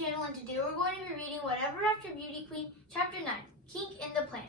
channel, and today we're going to be reading Whatever After Beauty Queen, Chapter 9, Kink in the Plan.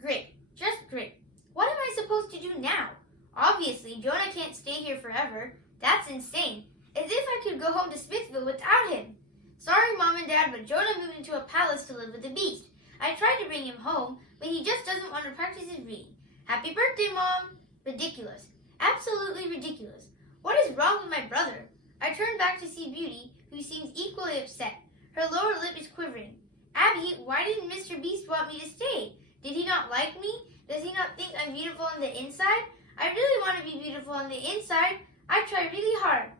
Great. Just great. What am I supposed to do now? Obviously, Jonah can't stay here forever. That's insane. As if I could go home to Smithville without him. Sorry, Mom and Dad, but Jonah moved into a palace to live with the Beast. I tried to bring him home, but he just doesn't want to practice his reading. Happy birthday, Mom! Ridiculous. Absolutely ridiculous. What is wrong with my brother? I turn back to see Beauty, who seems equally upset. Her lower lip is quivering. Abby, why didn't Mr. Beast want me to stay? Did he not like me? Does he not think I'm beautiful on the inside? I really want to be beautiful on the inside. I try really hard.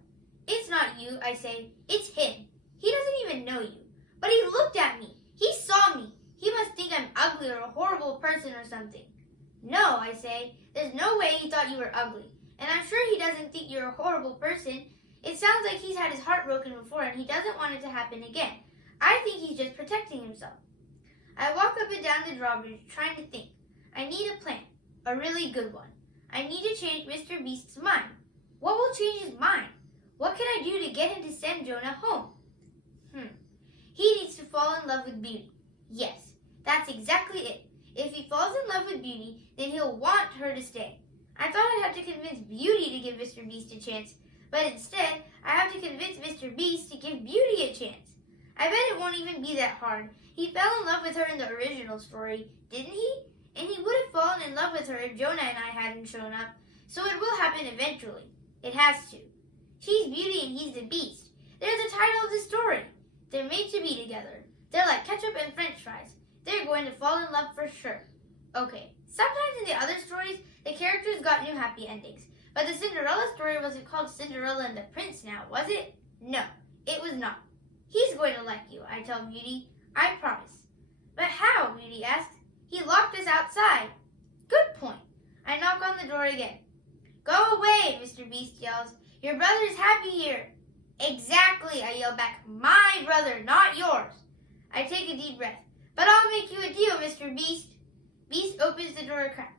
It's not you, I say. It's him. He doesn't even know you. But he looked at me. He saw me. He must think I'm ugly or a horrible person or something. No, I say. There's no way he thought you were ugly. And I'm sure he doesn't think you're a horrible person. It sounds like he's had his heart broken before and he doesn't want it to happen again. I think he's just protecting himself. I walk up and down the drawbridge trying to think. I need a plan. A really good one. I need to change Mr. Beast's mind. What will change his mind? What can I do to get him to send Jonah home? He needs to fall in love with Beauty. Yes, that's exactly it. If he falls in love with Beauty, then he'll want her to stay. I thought I'd have to convince Beauty to give Mr. Beast a chance, but instead, I have to convince Mr. Beast to give Beauty a chance. I bet it won't even be that hard. He fell in love with her in the original story, didn't he? And he would have fallen in love with her if Jonah and I hadn't shown up, so it will happen eventually. It has to. She's Beauty and he's the Beast. They're the title of the story. They're made to be together. They're like ketchup and french fries. They're going to fall in love for sure. Okay, sometimes in the other stories, the characters got new happy endings. But the Cinderella story wasn't called Cinderella and the Prince now, was it? No, it was not. He's going to like you, I tell Beauty. I promise. But how? Beauty asks. He locked us outside. Good point. I knock on the door again. Go away, Mr. Beast yells. Your brother's happy here. Exactly, I yell back. My brother, not yours. I take a deep breath. But I'll make you a deal, Mr. Beast. Beast opens the door a crack.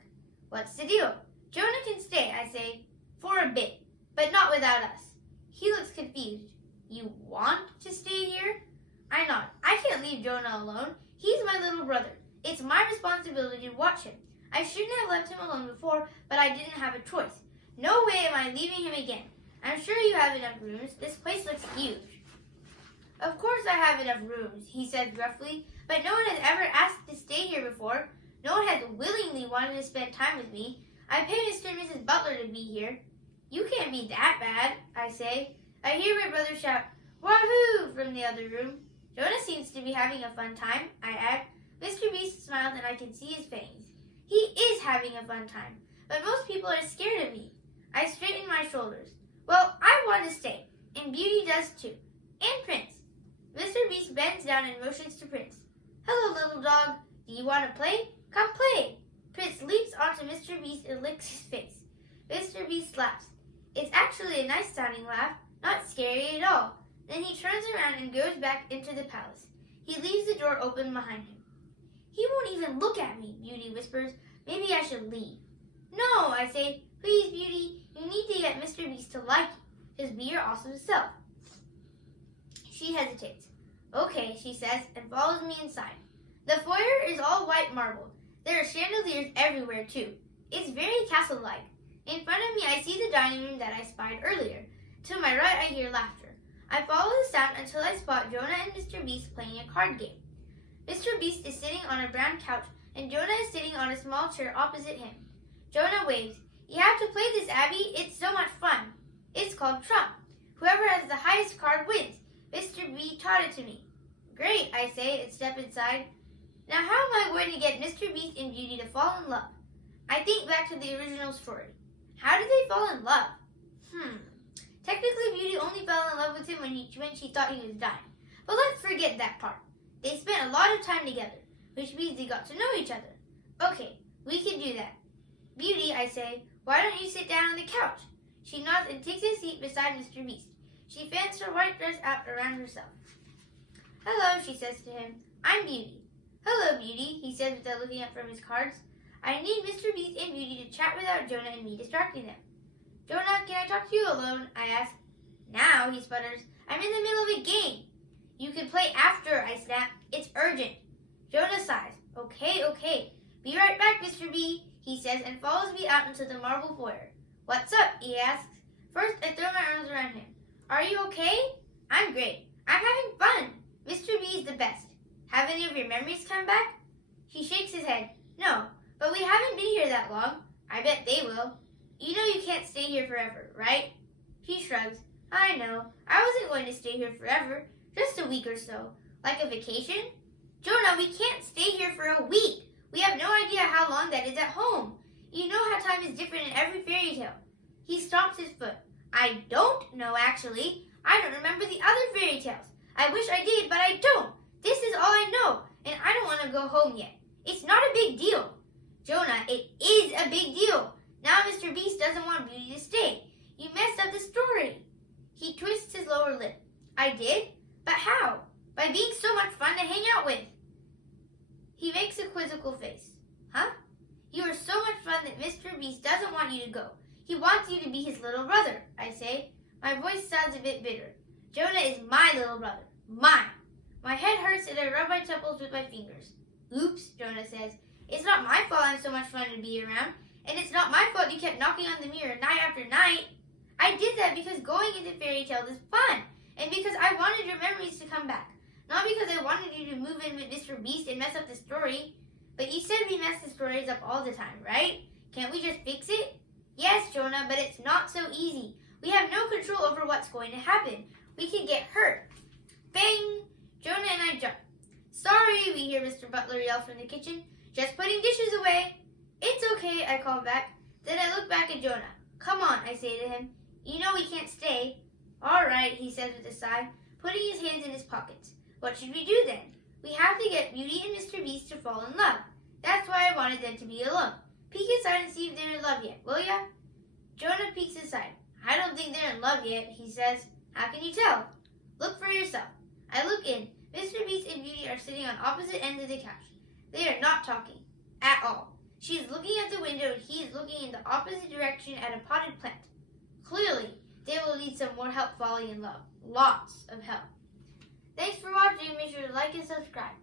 What's the deal? Jonah can stay, I say, for a bit, but not without us. He looks confused. You want to stay here? I nod. I can't leave Jonah alone. He's my little brother. It's my responsibility to watch him. I shouldn't have left him alone before, but I didn't have a choice. No way am I leaving him again. I'm sure you have enough rooms. This place looks huge. Of course I have enough rooms, he said gruffly, but no one has ever asked to stay here before. No one has willingly wanted to spend time with me. I pay Mr. and Mrs. Butler to be here. You can't be that bad, I say. I hear my brother shout, Wahoo! From the other room. Jonah seems to be having a fun time, I add. Mr. Beast smiled and I can see his fangs. He is having a fun time, but most people are scared of me. I straighten my shoulders. Well, I want to stay, and Beauty does too. And Prince. Mr. Beast bends down and motions to Prince. Hello, little dog. Do you want to play? Come play. Prince leaps onto Mr. Beast and licks his face. Mr. Beast laughs. It's actually a nice sounding laugh, not scary at all. Then he turns around and goes back into the palace. He leaves the door open behind him. He won't even look at me, Beauty whispers. Maybe I should leave. No, I say. Please, Beauty, you need to get Mr. Beast to like you. Just be your awesome self. She hesitates. Okay, she says, and follows me inside. The foyer is all white marble. There are chandeliers everywhere, too. It's very castle-like. In front of me, I see the dining room that I spied earlier. To my right, I hear laughter. I follow the sound until I spot Jonah and Mr. Beast playing a card game. Mr. Beast is sitting on a brown couch, and Jonah is sitting on a small chair opposite him. Jonah waves. You have to play this, Abby. It's so much fun. It's called Trump. Whoever has the highest card wins. Mr. B taught it to me. Great, I say, and step inside. Now how am I going to get Mr. Beast and Beauty to fall in love? I think back to the original story. How did they fall in love? Technically, Beauty only fell in love with him when she thought he was dying. But let's forget that part. They spent a lot of time together, which means they got to know each other. Okay, we can do that. Beauty, I say, why don't you sit down on the couch? She nods and takes a seat beside Mr. Beast. She fans her white dress out around herself. Hello, she says to him. I'm Beauty. Hello, Beauty, he says without looking up from his cards. I need Mr. Beast and Beauty to chat without Jonah and me distracting them. Jonah, can I talk to you alone? I ask. Now, he sputters. I'm in the middle of a game. You can play play after, I snap. It's urgent. Jonah sighs. Okay. Be right back, Mr. B, he says, and follows me out into the marble foyer. What's up, he asks. First, I throw my arms around him. Are you okay? I'm great. I'm having fun. Mr. B is the best. Have any of your memories come back? He shakes his head. No, but we haven't been here that long. I bet they will. You know you can't stay here forever, right? He shrugs. I know. I wasn't going to stay here forever. Just a week or so. Like a vacation? Jonah, we can't stay here for a week. We have no idea how long that is at home. You know how time is different in every fairy tale. He stomps his foot. I don't know, actually. I don't remember the other fairy tales. I wish I did, but I don't. This is all I know, and I don't want to go home yet. It's not a big deal. Jonah, it is a big deal. Now Mr. Beast doesn't want Beauty to stay. You messed up the story. He twists his lower lip. I did? But how? By being so much fun to hang out with. He makes a quizzical face. Huh? You are so much fun that Mr. Beast doesn't want you to go. He wants you to be his little brother, I say. My voice sounds a bit bitter. Jonah is my little brother. Mine. My head hurts and I rub my temples with my fingers. Oops, Jonah says. It's not my fault I'm so much fun to be around. And it's not my fault you kept knocking on the mirror night after night. I did that because going into fairy tales is fun. And because I wanted your memories to come back. Not because I wanted you to move in with Mr. Beast and mess up the story. But you said we mess the stories up all the time, right? Can't we just fix it? Yes, Jonah, but it's not so easy. We have no control over what's going to happen. We could get hurt. Bang! Jonah and I jump. Sorry, we hear Mr. Butler yell from the kitchen. Just putting dishes away. It's okay, I call back. Then I look back at Jonah. Come on, I say to him. You know we can't stay. All right, he says with a sigh, putting his hands in his pockets. What should we do then? We have to get Beauty and Mr. Beast to fall in love. That's why I wanted them to be alone. Peek inside and see if they're in love yet, will ya? Jonah peeks inside. I don't think they're in love yet, he says. How can you tell? Look for yourself. I look in. Mr. Beast and Beauty are sitting on opposite ends of the couch. They are not talking. At all. She is looking at the window and he is looking in the opposite direction at a potted plant. Clearly, they will need some more help falling in love. Lots of help. Thanks for watching. Make sure to like and subscribe.